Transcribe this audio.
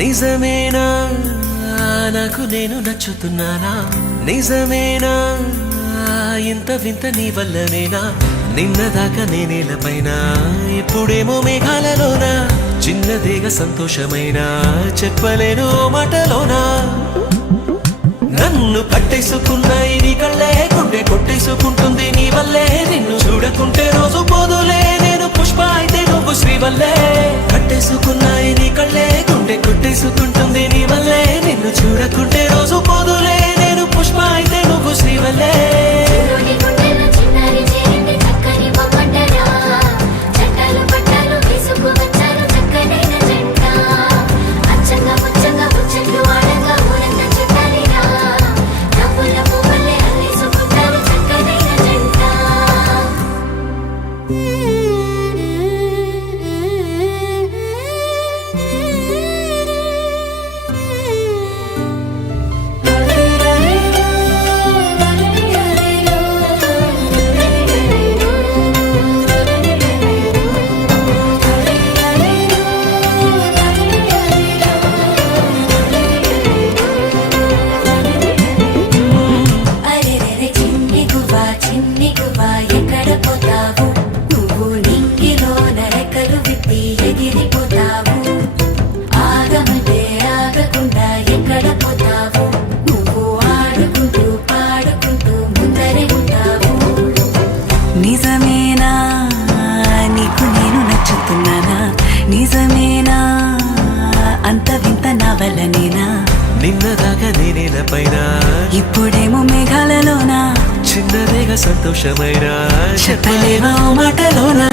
నిజమేనా నాకు నేను నచ్చుతున్నానా? నిజమేనా ఇంత వింత నీ వల్లనేనా? నిన్నదాకా నేనేలపైన ఇప్పుడేమో మేఘాలలోనా. చిన్నదేగా సంతోషమైనా చెప్పలేను మాటలోనా. నన్ను పట్టేసుకున్నాయి నీ కళ్ళే, గుండె కొట్టేసుకుంటుంది నీ వల్లే. నిన్ను చూడకుంటే రోజు పోదులే, నేను పుష్ప అయితే నువ్వు శ్రీవల్లే. పట్టేసుకున్నాయి నీ కళ్ళే, గుండె కొట్టేసుకుంటుంది నీ వల్లే. నిన్ను చూడకుంటే రోజు పోదులే, నేను పుష్ప అయితే నువ్వు శ్రీవల్లే. నిజమేనా నీకు నేను నచ్చుతున్నానా? నిజమేనా అంత వింత నా వల్లనేనా? నిన్నదాకా నేనేలపైన ఇప్పుడేమో మేఘాలలోనా. చిన్నదేగా సంతోషమైనా చెప్పలేవా మాటలోనా.